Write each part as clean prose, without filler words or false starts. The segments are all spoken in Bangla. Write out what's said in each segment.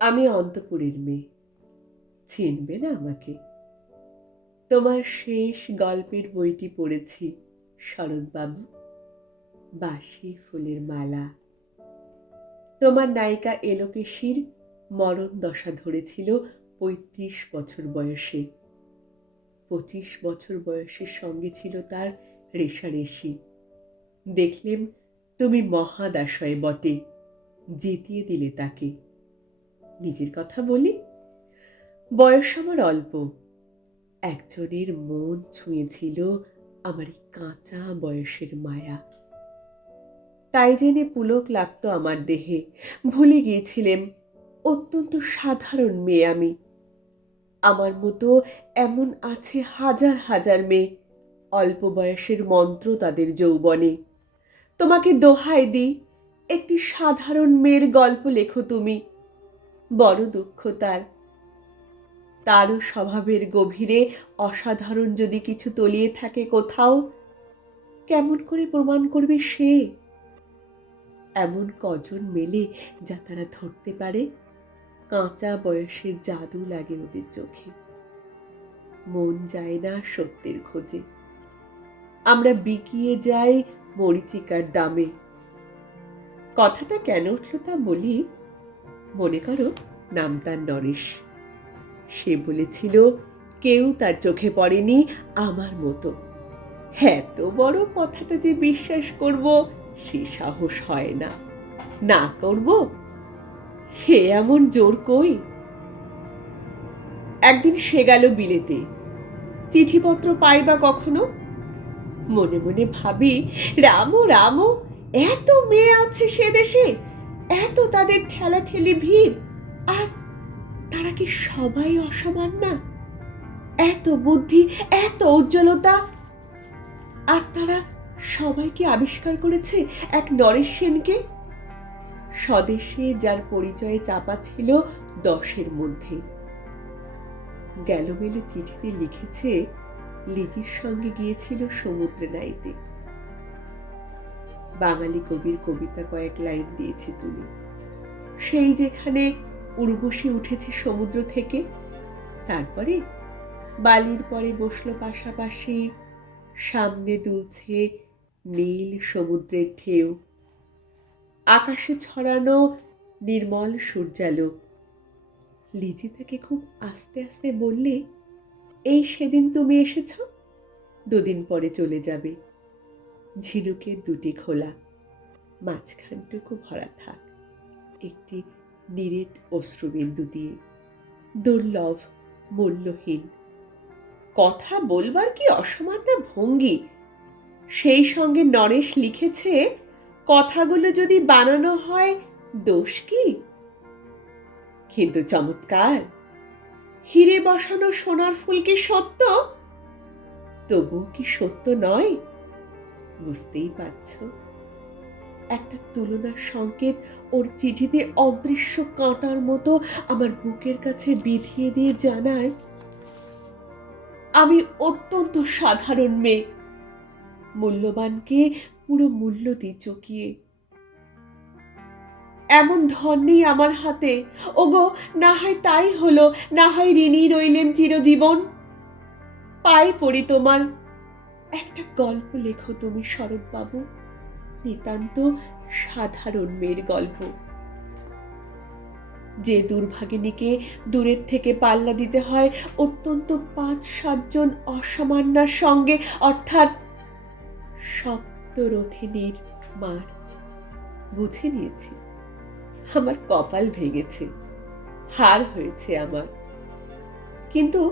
আমি অন্তপুরের মেয়ে, চিনবে না আমাকে? তোমার শেষ গল্পের বইটি পড়েছি শরৎবাবু, বাসি ফুলের মালা। তোমার নায়িকা এলোকেশীর মরণ দশা ধরেছিল ৩৫ বছর বয়সে। ২৫ বছর বয়সের সঙ্গে ছিল তার রেশারেশি। দেখলেম তুমি মহাদাশয় বটে, জিতিয়ে দিলে তাকে। নিজের কথা বলি, বয়স আমার অল্প, একজনের মন ছুঁয়েছিল আমার এই কাঁচা বয়সের মায়া। তাই জেনে পুলক লাগতো আমার দেহে। ভুলে গিয়েছিলেম অত্যন্ত সাধারণ মেয়ে আমি। আমার মতো এমন আছে হাজার হাজার মেয়ে, অল্প বয়সের মন্ত্র তাদের যৌবনে। তোমাকে দোহাই দিই, একটি সাধারণ মেয়ের গল্প লেখো তুমি। বড় দুঃখ তারও স্বভাবের গভীরে অসাধারণ যদি কিছু তলিয়ে থাকে কোথাও, কেমন করে প্রমাণ করবে সে? এমন কজন মেলে যা তারা ধরতে পারে? কাঁচা বয়সের জাদু লাগে ওদের চোখে। মন যায় না সত্যের খোঁজে। আমরা বিকিয়ে যাই মরীচিকার দামে। কথাটা কেন উঠল তা বলি। মনে করো নাম তার নরেশ। সে বলেছিল কেউ তার চোখে পড়েনি আমার মতো। এত বড় কথাটা যে বিশ্বাস করব সে সাহস হয় না। না করব সে এমন জোর কই। একদিন সে গেল বিলেতে, চিঠিপত্র পাই বা কখনো? মনে মনে ভাবি, রামো রামো, এত মেয়ে আছে সে দেশে, এত তাদের ঠেলাঠেলি ভিড়, আর তারা কি সবাই অসমান না? এত বুদ্ধি, এত উজ্জ্বলতা, আর তারা সবাইকে আবিষ্কার করেছে এক নরেশ সেনকে। স্বদেশে যার পরিচয়ে চাপা ছিল 10-এর মধ্যে। গেলমেলে চিঠিতে লিখেছে লিজির সঙ্গে গিয়েছিল সমুদ্রে নাইতে। বাঙালি কবির কবিতা কয়েক লাইন দিয়েছে তুলি। সেই যেখানে উর্বশী উঠেছে সমুদ্র থেকে, তারপরে বালির পরে বসলো পাশাপাশি, সামনে দুলছে নীল সমুদ্রের ঢেউ, আকাশে ছড়ানো নির্মল সূর্যালোক। লিজি তাকে খুব আস্তে আস্তে বললে, এই সেদিন তুমি এসেছ, 2 দিন পরে চলে যাবে। ঝিনুকের 2টি খোলা, মাঝখানটুকু ভরা থাক একটি নিরেট অশ্রুবিন্দু দিয়ে। দুর্লভ, মূল্যহীন। কথা বলবার কি অসমান না ভঙ্গি! সেই সঙ্গে নরেশ লিখেছে, কথাগুলো যদি বানানো হয় দোষ কি? কিন্তু চমৎকার, হিরে বসানো সোনার ফুল কি সত্য? তবুও কি সত্য নয়? বুঝতেই পারছ। একটা তুলনার সংকেত ওর চিঠিতে অদৃশ্য কাঁটার মতো আমার বুকের কাছে বিধিয়ে দিয়ে জানায়, আমি অত্যন্ত সাধারণ মেয়ে, মূল্যবানকে পুরো মূল্য দিই চকিয়ে। এমন ধন নেই আমার হাতে। ওগো, না হয় তাই হলো, না হয় ঋণী রইলেম চিরজীবন। পায়ে পড়ি তোমার, একটা গল্প লেখো তুমি শরৎবাবু, নিতান্ত সাধারণ মেয়ের গল্প, যে দুর্ভাগিনীকে দূরের থেকে পাল্লা দিতে হয় অত্যন্ত 5-7 জন অসামান্যার সঙ্গে, অর্থাৎ সপ্তরথিনীর মার। বুঝে নিয়েছি আমার কপাল ভেঙেছে, হার হয়েছে আমার। কিন্তু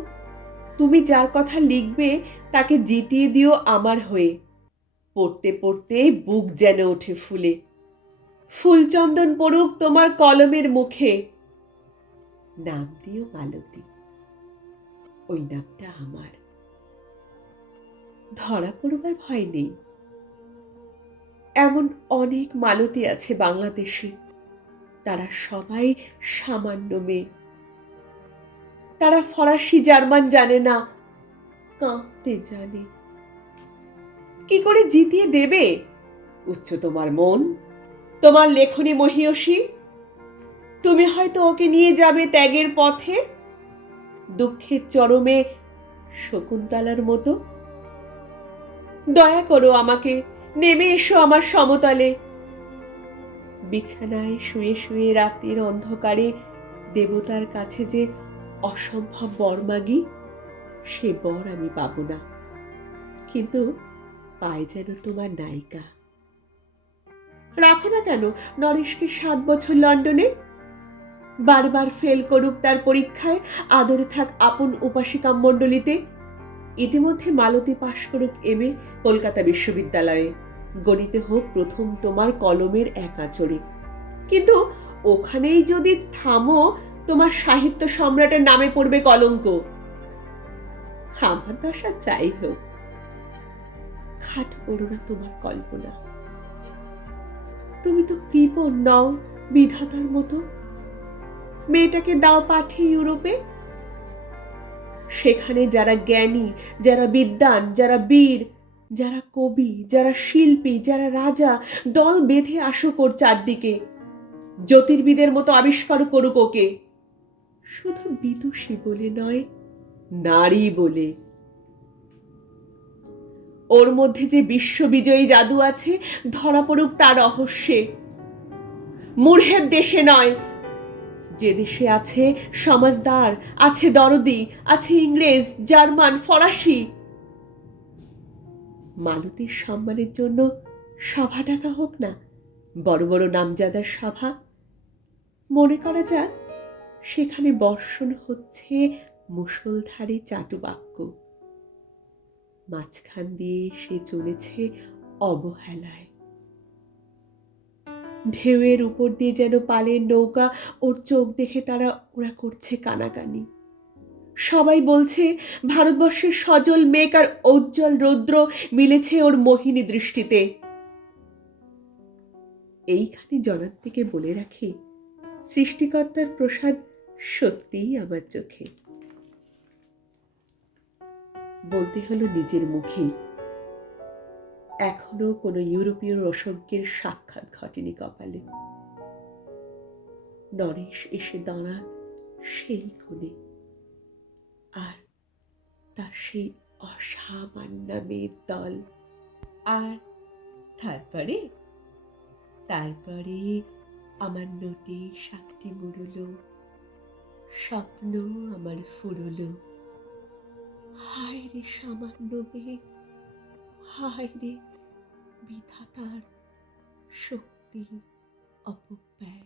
তুমি যার কথা লিখবে তাকে জিতিয়ে দিও আমার হয়ে। পড়তে পড়তে বুক যেন ওঠে ফুলে। ফুলচন্দন পড়ুক তোমার কলমের মুখে। নাম দিও মালতী, ওই নামটা আমার। ধরা পড়বার ভয় নেই। এমন অনেক মালতী আছে বাংলাদেশে, তারা সবাই সামান্য মেয়ে। তারা ফরাসি জার্মান জানে না, কাঁদতে জানে। কি করে জিতিয়ে দেবে? উচ্চ তোমার মন, তোমার লেখনী মহীয়সী। তুমি হয়তো ওকে নিয়ে যাবে ত্যাগের পথে, দুঃখের চরমে শকুন্তলার মতো। দয়া করো আমাকে, নেমে এসো আমার সমতলে। বিছানায় শুয়ে শুয়ে রাতের অন্ধকারে দেবতার কাছে যে অসম্ভব বর মাগি, সে বর আমি পাব না, কিন্তু পাই যেন তোমার নায়িকা। রাখো না কেন নরেশকে 7 বছর লন্ডনে, বারবার ফেল করুক তার পরীক্ষায়, আদরে থাক আপন উপাসিকা মণ্ডলীতে। ইতিমধ্যে মালতী পাশ করুক এমএ কলকাতা বিশ্ববিদ্যালয়ে, গণিতে হোক প্রথম তোমার কলমের এক আঁচড়ে। কিন্তু ওখানেই যদি থামো, তোমার সাহিত্য সম্রাটের নামে পড়বে কলঙ্ক। আমার দশা যাই হোক, খাটো করো না তোমার কল্পনা। তুমি তো কৃপণ নও বিধাতার মতো। মেয়েটাকে দাও পাঠিয়ে ইউরোপে, সেখানে যারা জ্ঞানী, যারা বিদ্বান, যারা বীর, যারা কবি, যারা শিল্পী, যারা রাজা দল বেঁধে আসুক ওর চারদিকে, জ্যোতির্বিদের মতো আবিষ্কার করুক ওকে, শুধু বিদুষী বলে নয়, নারী বলে। ওর মধ্যে যে বিশ্ববিজয়ী জাদু আছে, ধরা পড়ুক তার রহস্যে। মূঢ়ের দেশে নয়, যে দেশে আছে সমাজদার, আছে দরদি, আছে ইংরেজ, জার্মান, ফরাসি। মালতীর সম্মানের জন্য সভা ডাকা হোক না, বড় বড় নামজাদার সভা। মনে করা যাক সেখানে বর্ষণ হচ্ছে মুষলধারে চাটুবাক্য, মাঝখান দিয়ে সে চলেছে অবহেলায়। ঢেউয়ের উপর দিয়ে যেন পালের নৌকা, ওর চোখ দেখে তারা ওরা করছে কানাকানি। সবাই বলছে ভারতবর্ষের সজল মেঘ আর উজ্জ্বল রৌদ্র মিলেছে ওর মোহিনী দৃষ্টিতে। এইখানে জনান্তিকে বলে রাখি, সৃষ্টিকর্তার প্রসাদ সত্যিই আমার চোখে। বলতে হলো নিজের মুখেই, এখনো কোনো ইউরোপীয় রসজ্ঞের সাক্ষাৎ ঘটেনি কপালে। নরেশ এসে দাঁড়াক সেই কোণে, আর তার সেই অসামান্য মেয়ের দল। আর তারপরে তারপরে আমার নোটে 7টি মুড়লো, স্বপ্ন আমার ফুরলো। হায় রে সামান্য মেয়ে, হায় রে বিধাতার শক্তি অপব্যয়।